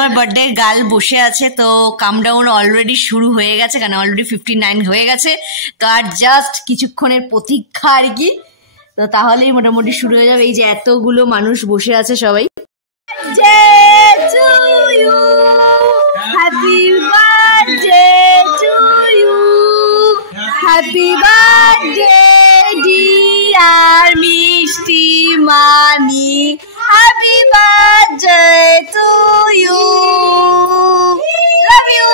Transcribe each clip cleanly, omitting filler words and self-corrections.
আমার birthday girl বসে আছে, তো কামডাউন অলরেডি শুরু হয়ে গেছে, কারণ অলরেডি 59 হয়ে গেছে। তো আর জাস্ট কিছুক্ষণের প্রতীক্ষা আর কি, তো তাহলেই মোটামুটি শুরু হয়ে যাবে। এই যে এতগুলো মানুষ বসে আছে সবাই। Happy birthday to you, happy birthday dear Mishti Mani, happy birthday to you, love you.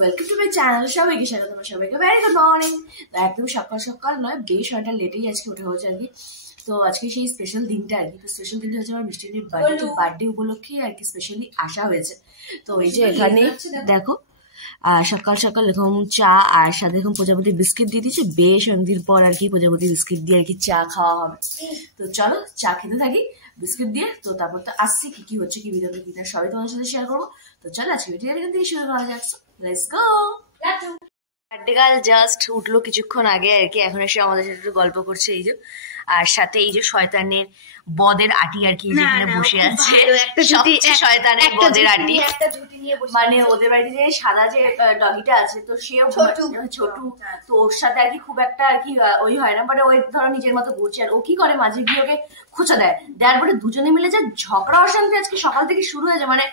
Welcome to my channel, সবাইকে স্বাগত, সবাইকে ভেরি গুড মর্নিং। তো একদম সকাল সকাল নয়, বেশ অনেকটা লেটেই আজকে ওঠা হয়েছে আর কি। তো আজকে সেই স্পেশাল দিনটা আর কি, তো স্পেশাল দিনটা হচ্ছে আমার মিষ্টির বার্থডে, তো বার্থডে উপলক্ষে আর কি স্পেশালি আসা হয়েছে। তো এই যে এখানে দেখো সকাল সকাল এরকম চা আর সাথে এরকম প্রজাপতি বিস্কিট দিয়ে দিয়েছে। বেশ অনেকদিন পর আর কি প্রজাপতি বিস্কিট দিয়ে আর কি চা খাওয়া হবে। তো চলো চা খেতে থাকি বিস্কিট দিয়ে। তো তারপর তো আসছি কি কি হচ্ছে, কি ভিডিওতে কি না সবই তোমার সাথে শেয়ার করবো। তো চলো আজকে ভিডিও এখান থেকে শুরু করা যাচ্ছে, let's go. Birthday girl just উঠলো কিছুক্ষণ আগে আর কি, এখন এসে আমাদের সাথে একটু গল্প করছে এই যে। আর সাথে এই যে শয়তানের বদের আটি আর কি যেখানে বসে আছে, সবচেয়ে শয়তানের বদের আটি। মানে ওদের বাড়িতে যে সাদা যে ডগিটা আছে, তো সেও ছোটু, তো ওর সাথে আর কি খুব একটা আর কি ওই হয় না, বাট ওই ধরো নিজের মতো ঘুরছে। আর ও কি করে মাঝে গিয়ে ওকে খোঁচা দেয়, দেওয়ার পরে দুজনে মিলে যে ঝগড়া অশান্তি আজকে সকাল থেকে শুরু হয়েছে। মানে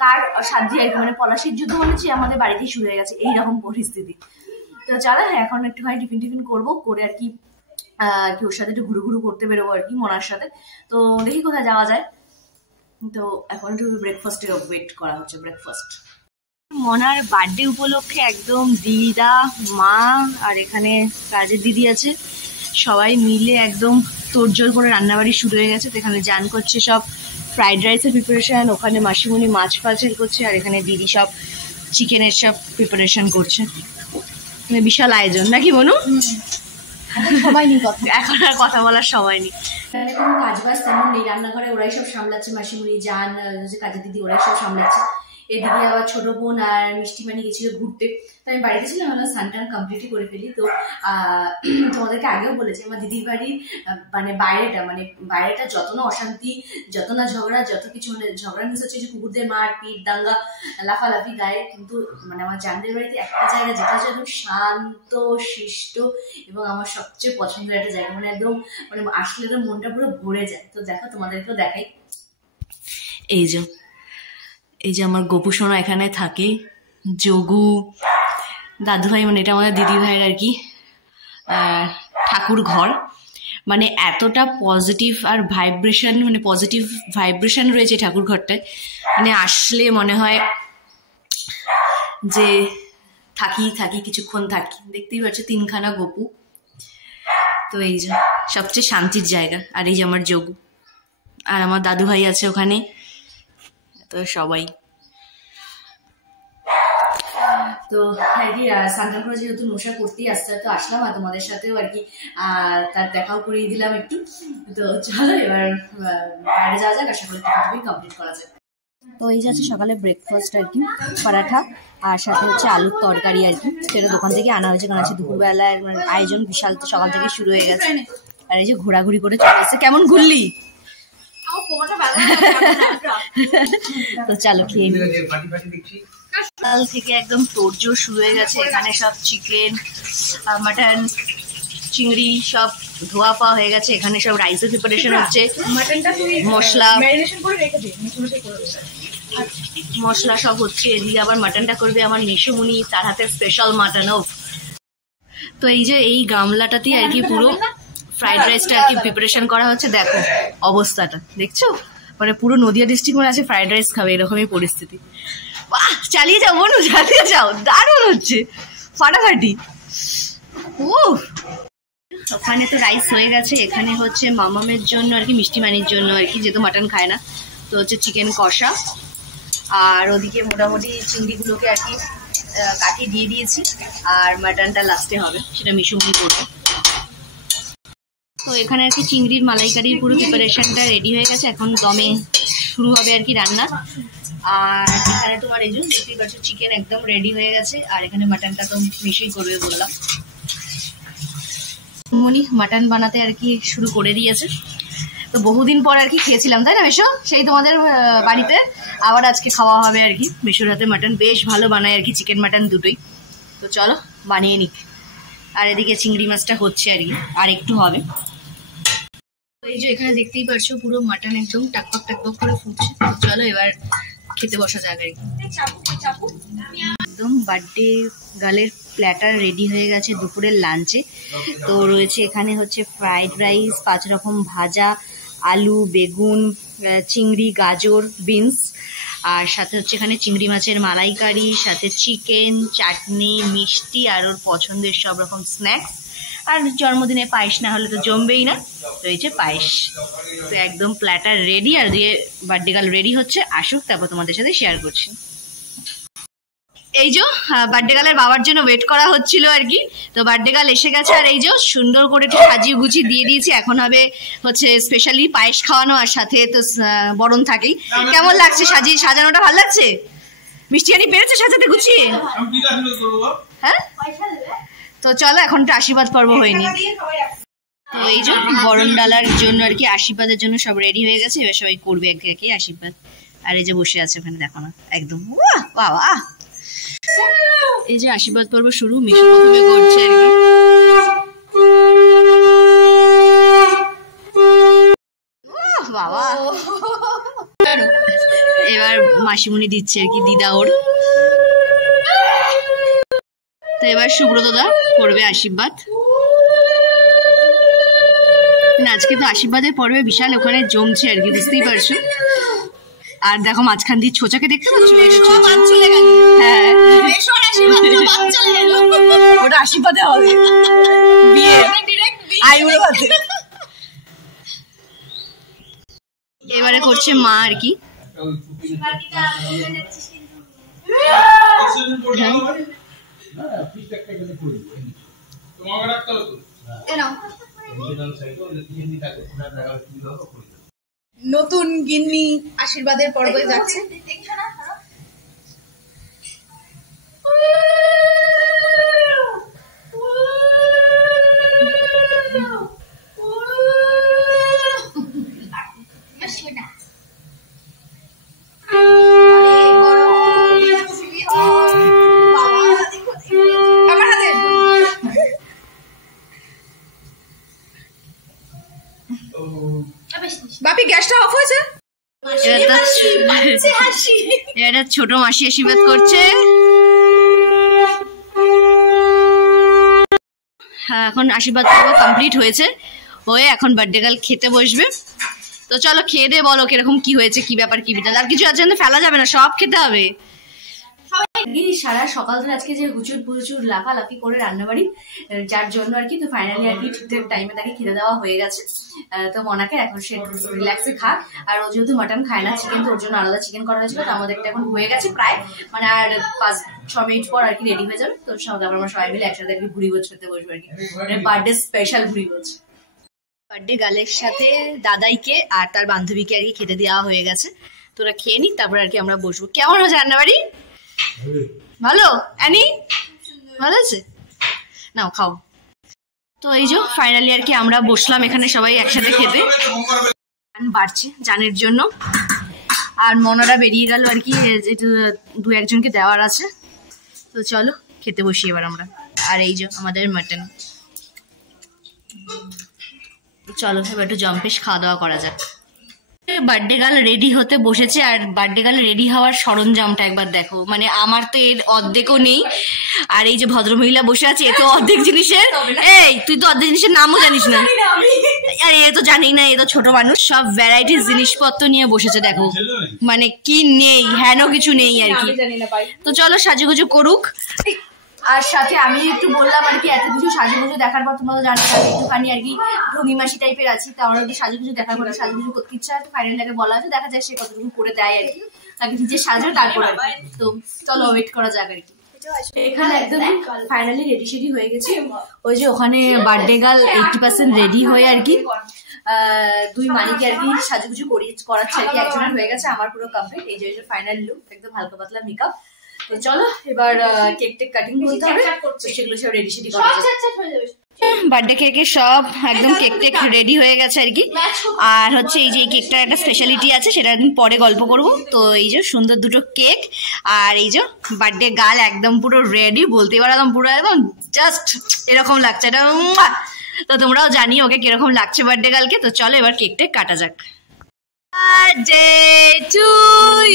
কার সাধ্য আর কি, মানে পলাশির যুদ্ধ মনে আমাদের বাড়িতেই শুরু হয়ে গেছে এইরকম পরিস্থিতি। তো চলো এখন একটুখানি টিফিন করবো, করে আর কি ওর সাথে একটু ঘুরু ঘুরু করতে বেরোবো আর কি মনার সাথে। তো দেখি কোথায় যাওয়া যায়। তো এখন একটু ব্রেকফাস্টের ওয়েট করা হচ্ছে, ব্রেকফাস্ট। মনার বার্থডে উপলক্ষে একদম দিদা, মা আর এখানে কাজের দিদি আছে, সবাই মিলে একদম তোড়জোড় করে রান্নাবাড়ি শুরু হয়ে গেছে। তো এখানে জান করছে সব ফ্রাইড রাইসের প্রিপারেশন, ওখানে মাসিমণি মাছ ফাছের করছে, আর এখানে দিদি সব চিকেনের সব প্রিপারেশন করছে। বিশাল আয়োজন নাকি বনু? সময় নেই কথা, এখন আর কথা বলার সময় নেই। তাহলে কোনো কাজ বাজ তেমন নেই, রান্নাঘরে ওরাই সব সামলাচ্ছে, মাসিমণি জান কাজের দিদি ওরাই সব সামলাচ্ছে। এদিকে আবার ছোট বোন আর মিষ্টি মানি গেছিল ঘুরতে, তো আমি বাড়িতে ছিলাম, আমরা স্নান কমপ্লিটই করে ফেলি। তো তোমাদেরকে আগেও বলেছি আমার দিদির বাড়ির মানে বাইরেটা যত না অশান্তি, যত না ঝগড়া, যত কিছু মানে ঝগড়া মিস হচ্ছে যে কুকুরদের মার পিট দাঙ্গা লাফালাফি গায়ে, কিন্তু মানে আমার জানদের বাড়িতে একটা জায়গা যেটা হচ্ছে একদম শান্ত শিষ্ট এবং আমার সবচেয়ে পছন্দের একটা জায়গা, মানে একদম মানে আসলে তো মনটা পুরো ভরে যায়। তো দেখো তোমাদেরকেও দেখাই, এই যে আমার গোপু সোনা এখানে থাকে, যোগু দাদু ভাই, মানে এটা আমাদের দিদি ভাইয়ের আর কি ঠাকুর ঘর। মানে এতটা পজিটিভ আর ভাইব্রেশন, মানে পজিটিভ ভাইব্রেশন রয়েছে ঠাকুর ঘরটায়, মানে আসলে মনে হয় যে থাকি কিছুক্ষণ থাকি। দেখতেই পাচ্ছ তিনখানা গোপু, তো এই যে সবচেয়ে শান্তির জায়গা। আর এই যে আমার যোগু, আর আমার দাদু ভাই আছে ওখানে, তো সবাই। তো আর কি সান্টা করে যেহেতু নশা করতেই আসতে, তো আসলাম আর তোমাদের সাথেও আর কি তার দেখাও করিয়ে দিলাম একটু। তো চলো এবার বাইরে যাওয়া যাক, আশা করি টিফিন কমপ্লিট করা যায়। তো এই যাচ্ছে সকালে ব্রেকফাস্ট আর কি, পরাঠা আর সাথে হচ্ছে আলুর তরকারি আর কি, সেটা দোকান থেকে আনা হয়েছে, কারণ হচ্ছে দুপুরবেলার আয়োজন বিশাল, তো সকাল থেকে শুরু হয়ে গেছে। আর এই যে ঘোরাঘুরি করে চলে এসেছে। কেমন ঘুরলি? তো চলো খেয়ে নিই। সকাল থেকে একদম তোড়জোড় শুরু হয়ে গেছে, এখানে সব চিকেন মাটন চিংড়ি সব ধোয়া পাওয়া হয়ে গেছে, এখানে সব রাইসের প্রিপারেশন হচ্ছে, মশলা সব হচ্ছে। এদিকে আবার মাটনটা করবে আমার নিশুমুনি, তার হাতে স্পেশাল মাটনও। তো এই যে এই গামলাটাতেই আর কি পুরো ফ্রাইড রাইসটা আর কি প্রিপারেশন করা হচ্ছে। দেখো অবস্থাটা দেখছো, মানে পুরো নদিয়া ডিস্ট্রিক্ট মনে আছে ফ্রাইড রাইস খাবে, এরকমই পরিস্থিতি। বাহ, চালিয়ে যাও বনু, চালিয়ে যাও, দারুণ হচ্ছে, ফাটাফাটি। ওখানে তো রাইস হয়ে গেছে, এখানে হচ্ছে মামামের জন্য আর কি, মিষ্টি মানির জন্য আর কি, যেহেতু মাটন খায় না, তো হচ্ছে চিকেন কষা। আর ওদিকে মোটামুটি চিংড়িগুলোকে আর কি কাটি দিয়ে দিয়েছি, আর মাটনটা লাস্টে হবে, সেটা মিশুমুনি করবে। তো এখানে আর কি চিংড়ির মালাইকারির পুরো প্রিপারেশনটা রেডি হয়ে গেছে, এখন দমে শুরু হবে আর কি রান্না। আর এখানে তোমার এই যে দেখতেই পাচ্ছ চিকেন একদম রেডি হয়ে গেছে, আর এখানে মাটনটা তো মিশুই করবে বললাম। মনি মাটন বানাতে আর কি শুরু করে দিয়েছে। তো বহুদিন পর আর কি খেয়েছিলাম, তাই না মেশো? সেই তোমাদের বাড়িতে আবার আজকে খাওয়া হবে আর কি। মেশোর হাতে মাটন বেশ ভালো বানায় আর কি, চিকেন মাটন দুটোই। তো চলো বানিয়ে নিক। আর এদিকে চিংড়ি মাছটা হচ্ছে আর কি, আর একটু হবে। এই যে এখানে দেখতেই পারছো পুরো মাটন একদম টাকপাক টাকপাক করে ফুটছে। চলো এবার খেতে বসা যাক আর কি। একদম বার্থডে গার্লের প্ল্যাটার রেডি হয়ে গেছে দুপুরের লাঞ্চে। তো রয়েছে এখানে হচ্ছে ফ্রাইড রাইস, 5 রকম ভাজা, আলু, বেগুন, চিংড়ি, গাজর, বিনস, আর সাথে হচ্ছে এখানে চিংড়ি মাছের মালাইকারি, সাথে চিকেন, চাটনি, মিষ্টি, আর ওর পছন্দের সব রকম স্ন্যাক্স। আর জন্মদিনে পায়েস না হলে তো জমবেই না, তো এই যে পায়েস। তো একদম প্ল্যাটার রেডি, আর দিয়ে বার্থডে গার্ল রেডি হচ্ছে, আসুক তারপর তোমাদের সাথে শেয়ার করছি। এই যে বার্থডে গার্লের বাবার জন্য ওয়েট করা হচ্ছিল আর কি। তো বার্থডে গার্ল এসে গেছে, আর এই যে সুন্দর করে একটু সাজিয়ে গুছিয়ে দিয়ে দিয়েছি। এখন হবে হচ্ছে স্পেশালি পায়েস খাওয়ানো, আর সাথে তো বরণ থাকেই। কেমন লাগছে সাজানোটা? ভালো লাগছে? মিষ্টিয়ানি পেরেছে সাজাতে গুছিয়ে? হ্যাঁ, তো চলো এখন তো আশীর্বাদ পর্ব হয়নি। তো এই যে বরণ ডালার জন্য আর কি, আশীর্বাদের জন্য সব রেডি হয়ে গেছে। এবার সবাই করবে একে একে আশীর্বাদ। আর এই যে বসে আছে ওখানে, দেখো না, একদম বাবা। এই যে আশীর্বাদ পর্ব শুরু, মিশু প্রথমে করছে আর কি। বাবা, এবার মাসিমণি দিচ্ছে আর কি, দিদা ওর। তো এবার সুব্রতদা করবে আশীর্বাদ। আজকে তো আশীর্বাদের পর্বে বিশাল ওখানে জমছে আর কি, বুঝতেই পারছো। আর দেখো মাঝখান দিয়ে ছোচাকে দেখতে পাচ্ছ? হ্যাঁ, ওটা আশীর্বাদে হবে, এবারে করছে মা আর কি। নতুন গিন্নি আশীর্বাদের পর্বে যাচ্ছে। বাপি গ্যাসটা অফ হয়েছে। এটা ছোট মাসি আশীর্বাদ করছে। হ্যাঁ, এখন আশীর্বাদ কমপ্লিট হয়েছে, হয়ে এখন বার্থডে গার্ল খেতে বসবে। তো চলো খেয়ে দে, বলো কিরকম কি হয়েছে, কি ব্যাপার, কি বিধান। আর কিছু আছে ফেলা যাবে না, সব খেতে হবে। সারা সকাল ধরে আজকে যে প্রচুর লাফালাফি করে রান্নাবাড়ি, যার জন্য আর কি। তো ফাইনালি আর কি ঠিকঠাক টাইমে তাকে খেতে দেওয়া হয়ে গেছে। তো মনাকে এখন সে রিল্যাক্সে খাক। আর ও যেহেতু মাটন খায় না, চিকেন, তো ওর জন্য আলাদা চিকেন করা হয়েছিল। তো আমাদেরটা এখন হয়ে গেছে প্রায়, মানে আর 5-6 মিনিট পর আর কি রেডি হয়ে যাবে। তো তারপর আমরা সবাই মিলে একসাথে আর কি ভুড়ি ভোজ খেতে বসবো আর কি, বার্থডে স্পেশাল ভুড়ি ভোজ। বার্থডে গার্লের সাথে দাদাইকে আর তার বান্ধবীকে আর কি খেতে দেওয়া হয়ে গেছে। তোরা খেয়ে নি, তারপর আর কি আমরা বসবো। কেমন হয়েছে রান্নাবাড়ি? ভালো? অ্যানি ভালো আছে? নাও খাও। তো এই যে ফাইনালি আর কি আমরা বসলাম এখানে সবাই একসাথে খেতে। বাড়ছে জানের জন্য, আর মনারা বেরিয়ে গেল আর কি, যেহেতু 2-1জনকে দেওয়ার আছে। তো চলো খেতে বসি এবার আমরা। আর এই যে আমাদের মাটন। চলো এবার একটু জম্পেশ খাওয়া দাওয়া করা যাক। বার্থডে গার্ল রেডি হতে বসেছে, আর বার্থডে গার্ল রেডি হওয়ার সরঞ্জামটা একবার দেখো, মানে আমার তো এর অর্ধেকও নেই। আর এই যে ভদ্রমহিলা বসে আছে, এ তো অর্ধেক জিনিসের, এই তুই তো অর্ধেক জিনিসের নামও জানিস না। আর এ তো জানি না, এ তো ছোট মানুষ, সব ভ্যারাইটিস জিনিসপত্র নিয়ে বসেছে দেখো, মানে কি নেই, হেন কিছু নেই আর কি। তো চলো সাজুগুজু করুক। আর সাথে আমি একটু বললাম আর কি, এত কিছু সাজুগুজু দেখার পর তোমরা তো জানো একটুখানি আর কি ভঙ্গিমাসি টাইপের আছি। তো আমরা একটু সাজুগুজু দেখার পর সাজুগুজু করতে ইচ্ছা হয়, তো ফাইনালি বলা হয়েছে, দেখা যায় সে কতটুকু করে দেয় আর কি, তাকে নিজে সাজো তারপর। তো চলো ওয়েট করা যাক আর কি। এখানে একদম ফাইনালি রেডি সেডি হয়ে গেছে। ওই যে ওখানে বার্থডে গার্ল 80% রেডি হয়ে আর কি, 2 মানিকে আর কি সাজুগুজু করাচ্ছে আর কি। একজনের হয়ে গেছে, আমার পুরো কমপ্লিট। এই যে ফাইনাল লুক, একদম হালকা পাতলা মেকআপ। তো চলো এবার কেক টেক কাটিং করতে হবে, সেগুলো সব রেডি সেডি করা বার্থডে কেকের সব একদম কেক টেক রেডি হয়ে গেছে আর কি। আর হচ্ছে এই যে এই কেকটার একটা স্পেশালিটি আছে, সেটা একদিন পরে গল্প করব। তো এই যে সুন্দর দুটো কেক, আর এই যে বার্থডে গার্ল একদম পুরো রেডি, বলতে পারো একদম পুরো একদম জাস্ট এরকম লাগছে এটা। তো তোমরাও জানিও ওকে কিরকম লাগছে বার্থডে গার্লকে। তো চলো এবার কেক টেক কাটা যাক। Birthday to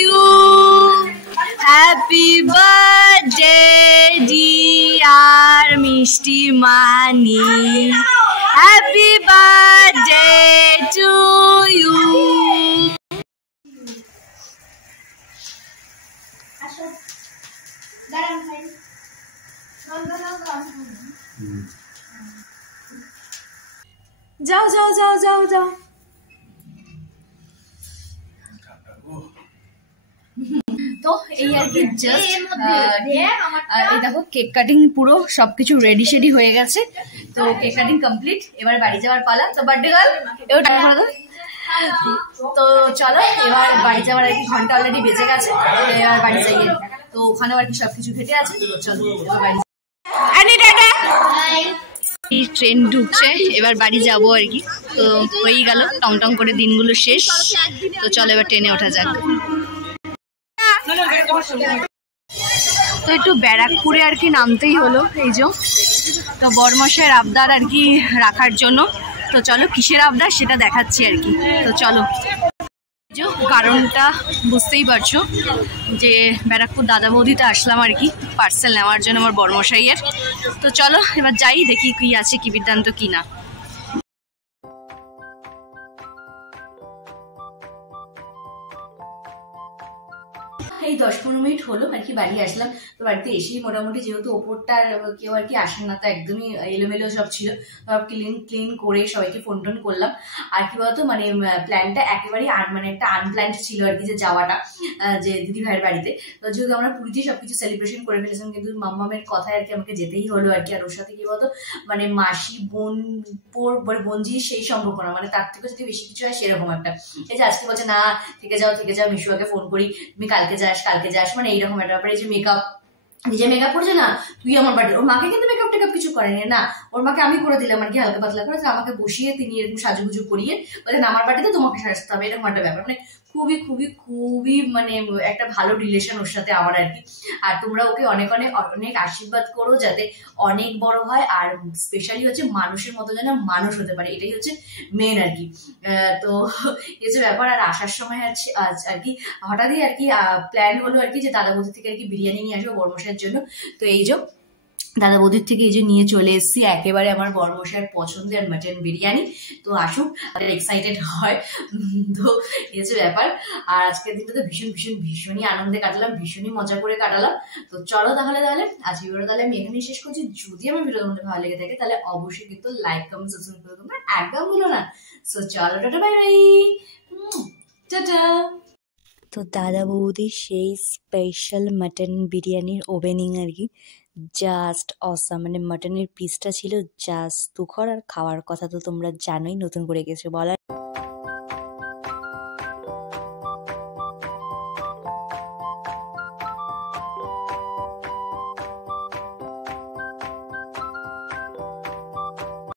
you, happy birthday dear Mishti Mani, happy birthday to you. যাও যাও যাও যাও যাও। তো এই আর কি জাস্ট এই দেখো কেক কাটিং পুরো সবকিছু রেডি শেডি হয়ে গেছে। তো কেক কাটিং কমপ্লিট, এবার বাড়ি যাওয়ার পালা। তো বার্থডে গার্ল এও টাকা করে দাও। তো চলো এবার বাড়ি যাওয়ার আর কি ঘন্টা অলরেডি বেজে গেছে, এবার বাড়ি যাই। তো ওখানেও আর কি সবকিছু ঘেটে আছে। চলো এবার বাড়ি ট্রেন ঢুকছে, এবার বাড়ি যাবো আর কি। তো হয়েই গেল টং করে দিনগুলো শেষ। তো চলো এবার ট্রেনে ওঠা যাক। তো একটু ব্যারাকপুরে আর কি নামতেই হলো এই যে। তো বড়মশাইয়ের আবদার আর কি রাখার জন্য। তো চলো কিসের আবদার সেটা দেখাচ্ছি আর কি। তো চলো কারণটা বুঝতেই পারছো যে ব্যারাকপুর দাদা বৌদিতে আসলাম আর কি পার্সেল নেওয়ার জন্য আমার বড়মশাইয়ের। তো চলো এবার যাই দেখি কি আছে কি বৃত্তান্ত কি না। এই 10-15 মিনিট হলো আর কি বাড়ি আসলাম। তো বাড়িতে এসেই মোটামুটি যেহেতু ওপরটার কেউ আর কি আসেন না, তো একদমই এলোমেলো সব ছিল, সব ক্লিন করে সবাইকে ফোন টোন করলাম। আর কি বলতো মানে প্ল্যানটা একেবারেই মানে একটা আনপ্ল্যান্ড ছিল আর কি, যে যাওয়াটা যে দিদি ভাইয়ের বাড়িতে। তো যেহেতু আমরা পুরীতে সবকিছু সেলিব্রেশন করে ফেলেছিলাম, কিন্তু মাম্মামের কথায় আর কি আমাকে যেতেই হলো আর কি। আর ওর সাথে কি বলতো মানে মাসি বোন বোনজি সেই সম্পর্ক না, মানে তার থেকে যদি বেশি কিছু হয় সেরকম একটা। এই যে আজকে বলছে না থেকে যাও মিশুয়াকে ফোন করি, তুমি কালকে যাস মানে এইরকম একটা ব্যাপারে। যে মেকআপ নিজে মেকআপ করেছে না, তুই আমার বাড়ির। ওর মাকে কিন্তু মেকআপ টেকআপ কিছু করেনি না, ওর মাকে আমি করে দিলাম আর কি হালকা পাতলা করে। আমাকে বসিয়ে তিনি এরকম সাজুগুজু করিয়ে বলেন আমার বাড়িতে তোমাকে সাজতে হবে, এরকম একটা ব্যাপার। মানে খুবই খুবই খুবই মানে একটা ভালো রিলেশন ওর সাথে আমার আর কি। আর তোমরা ওকে অনেক অনেক অনেক আশীর্বাদ করো যাতে অনেক বড় হয়, আর স্পেশালি হচ্ছে মানুষের মতো যেন মানুষ হতে পারে, এটাই হচ্ছে মেন আর কি। তো এই যে ব্যাপার। আর আসার সময় আর কি হঠাৎই আর কি প্ল্যান হলো আর কি যে দাদা বৌদি থেকে আর কি বিরিয়ানি নিয়ে আসবো বড়মশাইয়ের জন্য। তো এই যে দাদা বৌদির থেকে এই যে নিয়ে চলে এসেছি একেবারে আমার বড়মশাইয়ের পছন্দের মাটন বিরিয়ানি। তো আসুক, তাদের এক্সাইটেড হয়। তো এই যে ব্যাপার। আর আজকের দিনটা তো ভীষণই আনন্দে কাটালাম, ভীষণই মজা করে কাটালাম। তো চলো তাহলে আজকে ভিডিওটা তাহলে আমি এখানেই শেষ করছি। যদি আমার ভিডিও তোমাদের ভালো লেগে থাকে তাহলে অবশ্যই কিন্তু লাইক কমেন্ট সাবস্ক্রাইব করে তোমরা একদম ভুলো না। সো চলো টাটা বাই বাই, টাটা। তো দাদা বৌদির সেই স্পেশাল মাটন বিরিয়ানির ওভেনিং আর কি, জাস্ট অসাম। মানে মাটনের পিসটা ছিল জাস্ট তুখর। আর খাওয়ার কথা তো তোমরা জানোই, নতুন করে গেছে বলার।